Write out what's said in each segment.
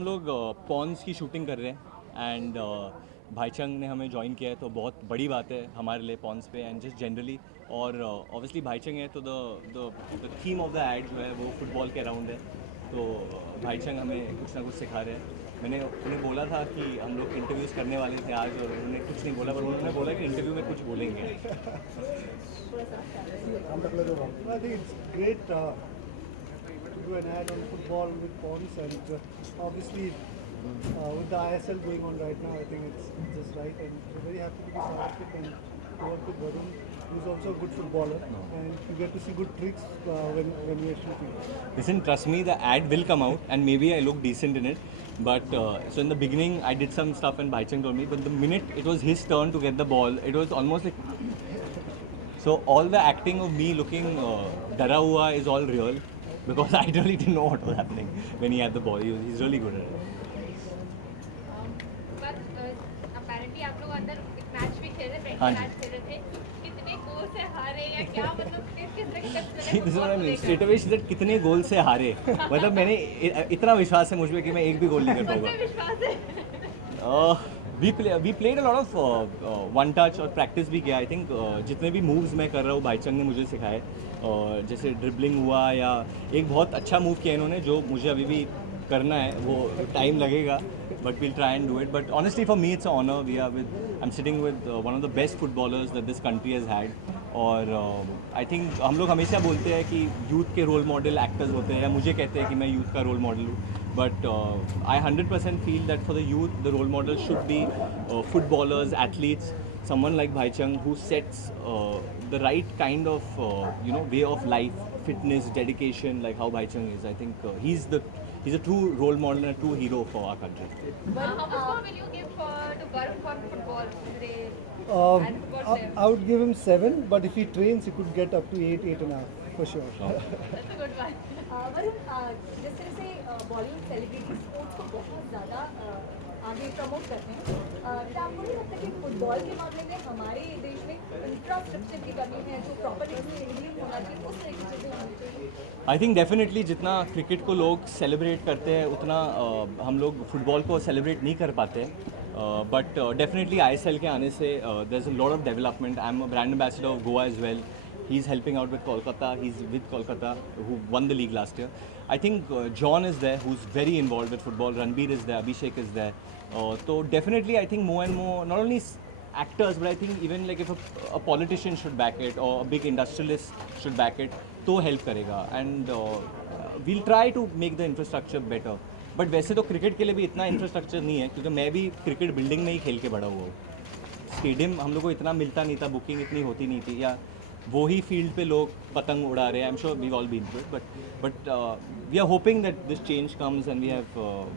हम लोग पॉन्स की शूटिंग कर रहे हैं एंड भाईचंग ने हमें ज्वाइन किया है तो बहुत बड़ी बात है हमारे लिए पॉन्स पे एंड जस्ट जनरली। और ऑब्वियसली भाईचंग है तो the theme of the ad जो है वो फुटबॉल के अराउंड है। तो भाईचंग हमें कुछ ना कुछ सिखा रहे हैं। मैंने उन्हें बोला था कि हम लोग इंटरव्यूज़ करने वाले थे आज और उन्होंने कुछ नहीं बोला, पर उन्होंने बोला कि इंटरव्यू में कुछ बोलेंगे। I think it's great to do an ad on football with Pons, and obviously with the ISL going on right now, I think it's just right, and we're very happy to be part of it and to work with Varun, who's also a good footballer, and you get to see good tricks when we are shooting. Listen, trust me, the ad will come out and maybe I look decent in it. But so in the beginning, I did some stuff and Baichang told me. But the minute it was his turn to get the ball, it was almost like. So all the acting of me looking dara hua is all real because I really didn't know what was happening when he had the ball. He's really good at it. पर apparently आप लोग अंदर एक match भी खेल रहे थे, हाँ जी। मैच खेल रहे थे, कितने गोल से हारे या क्या, मतलब किस तरह के See, this is what I mean. Straight away, she said, कितने गोल से हारे। मतलब मैंने इतना विश्वास है मुझ पे कि मैं एक भी गोल नहीं कर पाऊंगा। विश्वास है। We played a lot of one touch और प्रैक्टिस भी किया। आई थिंक जितने भी मूव्स मैं कर रहा हूँ भाईचंग ने मुझे सिखाए। जैसे ड्रिबलिंग हुआ या एक बहुत अच्छा मूव किया इन्होंने जो मुझे अभी भी करना है, वो टाइम लगेगा but we'll try and do it. But honestly for me it's honour. We are with I am sitting with one of the best footballers that this country has had. और आई थिंक हम लोग हमेशा बोलते हैं कि youth के role model actors होते हैं या मुझे कहते हैं कि मैं यूथ का रोल मॉडल हूँ। But I 100% feel that for the youth, the role model should be footballers, athletes, someone like Bhaichang who sets the right kind of way of life, fitness, dedication, like how Bhaichang is. I think he's a true role model and a true hero for our country. How much more will you give to Varun for football today? And football player? I would give him 7, but if he trains, he could get up to 8, 8.5 for sure. That's a good one. Varun, जिस तरह से Bollywood celebrity sports को बहुत ज़्यादा आगे promote करते हैं, क्या आपको नहीं लगता कि फुटबॉल के मामले में हमारे देश में इंफ्रास्ट्रक्चर की कमी है, जो प्रॉपर स्टेडियम होना चाहिए, उस तरह की चीज़ें होनी चाहिए? आई थिंक डेफिनेटली जितना क्रिकेट को लोग सेलिब्रेट करते हैं उतना हम लोग फुटबॉल को सेलिब्रेट नहीं कर पाते हैं। बट डेफिनेटली ISL के आने से there is a lot of development. I am a brand ambassador of Goa as well. He's helping out with Kolkata. He's with Kolkata, who won the league last year. I think John is there, who's very involved with football. Ranbir is there, Abhishek is there. So definitely, I think more and more, not only actors, but I think even like if a politician should back it or a big industrialist should back it, तो help करेगा. And we'll try to make the infrastructure better. But वैसे तो cricket के लिए भी इतना infrastructure नहीं है क्योंकि मैं भी क्रिकेट बिल्डिंग में ही खेल के बड़ा हुआ हूँ। स्टेडियम हम लोग को इतना मिलता नहीं था, बुकिंग इतनी होती नहीं थी, या वो ही फील्ड पे लोग पतंग उड़ा रहे हैं। I am sure we all been through it, but we are hoping that this change comes and we have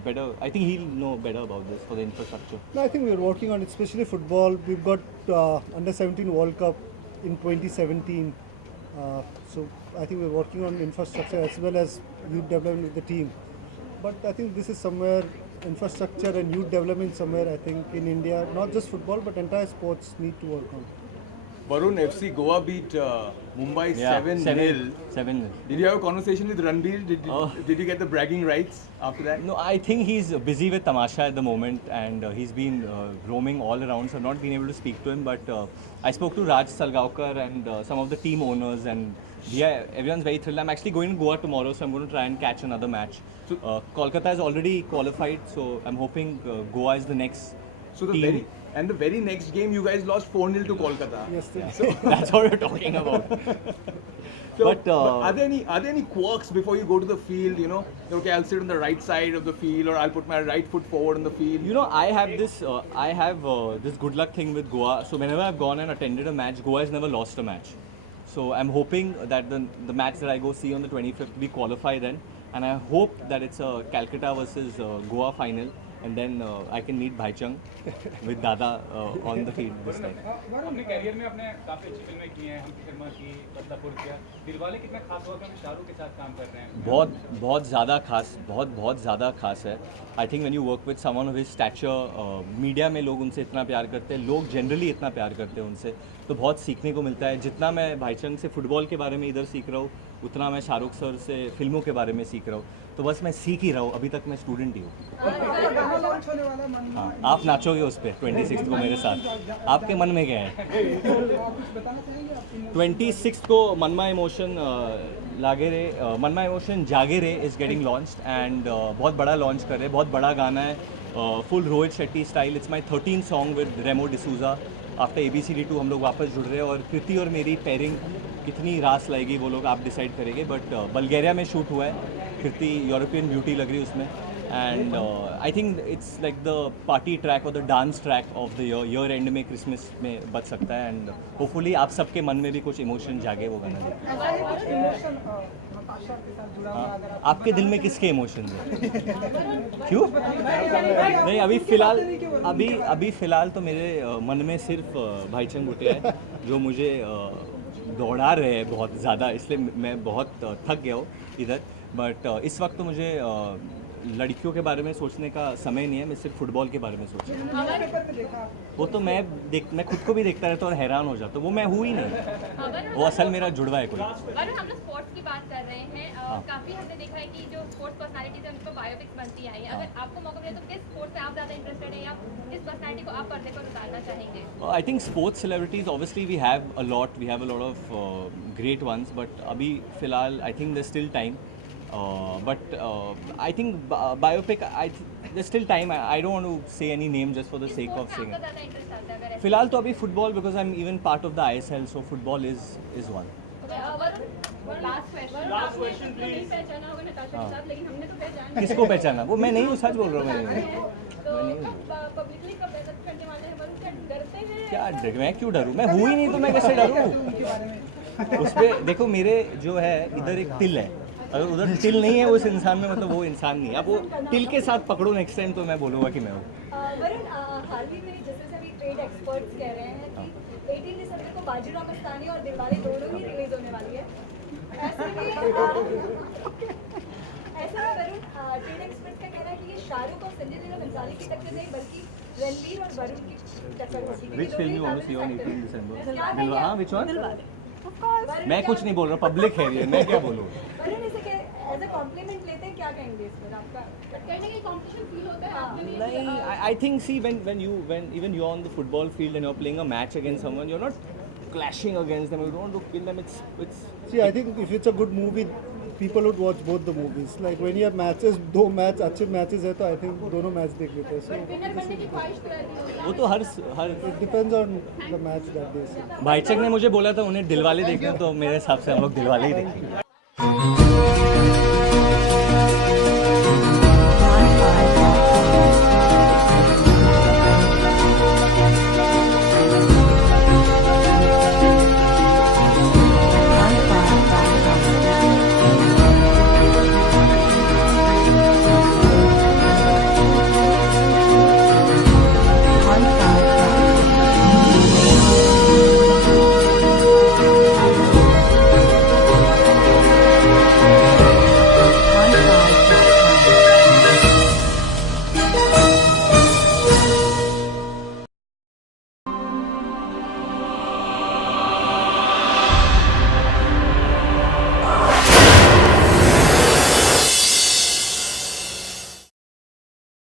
better, I think he will know better about this for the infrastructure. No, I think we're working on it, especially football. We've got under 17 World Cup in 2017. So I think we're working on infrastructure as well as youth development with the team. But I think this is somewhere, infrastructure and youth development somewhere, I think in India, not just football but entire sports need to work on. Varun, FC Goa beat Mumbai 7-0. 7-0. Did you have a conversation with Ranbir? Did you get the bragging rights after that? No, I think he's busy with Tamasha at the moment and he's been roaming all around, so I've not been able to speak to him. But I spoke to Raj Salgaonkar and some of the team owners, and everyone's very thrilled. I'm actually going to Goa tomorrow, so I'm going to try and catch another match. Kolkata is already qualified, so I'm hoping Goa is the next So team. the very next game, you guys lost 4-0 to Kolkata. Yes, So, That's what we're talking about. but are there any quirks before you go to the field? You know, okay, I'll sit on the right side of the field, or I'll put my right foot forward on the field. You know, I have this good luck thing with Goa. So whenever I've gone and attended a match, Goa has never lost a match. So I'm hoping that the match that I go see on the 25th, we qualify then, and I hope that it's a Calcutta versus Goa final, and then I can meet Bhaichang with Dada on the field this time. अपने career में आपने काफ़ी अच्छी फिल्में की हैं, हम शर्मा की, बदलापुर किया, दिलवाले कितना खास हुआ कि हम शाहरुख के साथ काम कर रहे हैं? बहुत ज़्यादा खास, बहुत ज़्यादा खास है। I think when you work with someone of his stature, media में लोग उनसे इतना प्यार करते हैं, लोग जनरली इतना प्यार करते हैं उनसे, तो बहुत सीखने को मिलता है। जितना मैं भाईचंग से फुटबॉल के बारे में इधर सीख रहा हूँ, उतना मैं शाहरुख सर से फिल्मों के बारे में सीख रहा हूँ। तो बस मैं सीख ही रहा हूँ, अभी तक मैं स्टूडेंट ही हूँ। हाँ, आप नाचोगे उस पर 26 को मेरे साथ, आपके मन में क्या है? 26 को मनमा इमोशन लागे रे, मनमा इमोशन जागे रे इज़ गेटिंग लॉन्च्ड एंड बहुत बड़ा लॉन्च कर रहे हैं, बहुत बड़ा गाना है, full Rohit Shetty style. It's my 13th song with Remo D'Souza. After ABCD2 हम लोग वापस जुड़ रहे हैं और कृति और मेरी पेयरिंग कितनी रास लाएगी वो लोग आप डिसाइड करेंगे। बट बल्गेरिया में शूट हुआ है, कृति यूरोपियन ब्यूटी लग रही है उसमें and I think it's like the party track और the dance track of the year end में क्रिसमस में बच सकता है एंड होपफुली आप सबके मन में भी कुछ इमोशन जागे वो गाना देख। हाँ, आपके दिल में किसके इमोशंस हैं? क्यों? नहीं, अभी फ़िलहाल तो मेरे मन में सिर्फ भाईचंद भूटिया है जो मुझे दौड़ा रहे हैं बहुत ज़्यादा, इसलिए मैं बहुत थक गया हूँ इधर। बट इस वक्त तो मुझे लड़कियों के बारे में सोचने का समय नहीं है, मैं सिर्फ फुटबॉल के बारे में सोच रहा हूँ। वो तो मैं खुद को भी देखता रहता और हैरान हो जाता, वो मैं हूँ ही नहीं, वो असल मेरा जुड़वा है कोई। वरुण, हम लोग स्पोर्ट्स की बात कर रहे हैं, काफी हमने देखा है कि जो स्पोर्ट्स पर्सनालिटीज हैं उनको बायोपिक्स बनती आई है। अगर आपको मौका मिले तो किस स्पोर्ट्स से आप ज़्यादा इंटरेस्टेड हैं या किस पर्सनालिटी को आप पर्दे पर उतारना चाहेंगे? I think sports celebrities obviously we have a lot of great ones, but अभी फ़िलहाल I think there still time. But I think biopic, there's still time. I don't want to say any name just for the sake of saying it. फिलहाल तो अभी football, because I'm even part of the ISL, so football is one. Last question please. पहचाना होगा नताशा के साथ, लेकिन हमने तो पहचाना। किसको पहचाना? वो मैं नहीं हूँ, सच बोल रहा हूँ मैं नहीं हूँ। पब्लिकली कब बेइज्जत करने वाले हैं वरुण? क्या डरते हैं? क्या डर, मैं क्यों डरूँ? मैं हूँ ही नहीं तो मैं कैसे डरूँ? उस पर देखो, मेरे जो है इधर एक तिल है, अगर उधर तिल नहीं है उस इंसान में, मतलब वो इंसान नहीं है। अब वो तिल के साथ पकड़ो नेक्स्ट टाइम तो मैं बोलूँगा कि मैं हूँ। वरुण, हाल ही में जैसे अभी ट्रेड एक्सपर्ट्स कह रहे हैं कि 18 दिसंबर को बाजीराव मस्तानी और दिलवाले दोनों ही रिलीज होने वाली है। ऐसे में वरुण, ट्रेड एक्सपर्ट्स का कहना है कि ये शाहरुख और संजय लीला बंसाली की टक्कर नहीं बल्कि रणवीर और वरुण की टक्कर होगी। Which film you want to see on 18 December? हाँ, which one? मैं कुछ नहीं बोल रहा, पब्लिक है ये, मैं क्या बोलूँ? वरुण, इसे एज अ कॉम्प्लीमेंट लेते हैं, क्या कहेंगे इस पर आपका? करने के कॉम्पिटिशन फील होता है आपके लिए? नहीं, I think see when even you're on the football field and you're playing a match against someone, you're not clashing against them. You don't want to kill them. It's. See, I think if it's a good movie, people would watch both the movies. Like when you have matches, दो match अच्छे matches है तो I think दोनों match देख लेते हैं. So winner बनने की ख्वाहिश तो रहती है। वो तो हर it depends on the match that day. भाईचक ने मुझे बोला था उन्हें दिलवाले देखना, तो मेरे हिसाब से हम लोग दिलवाले ही देखेंगे।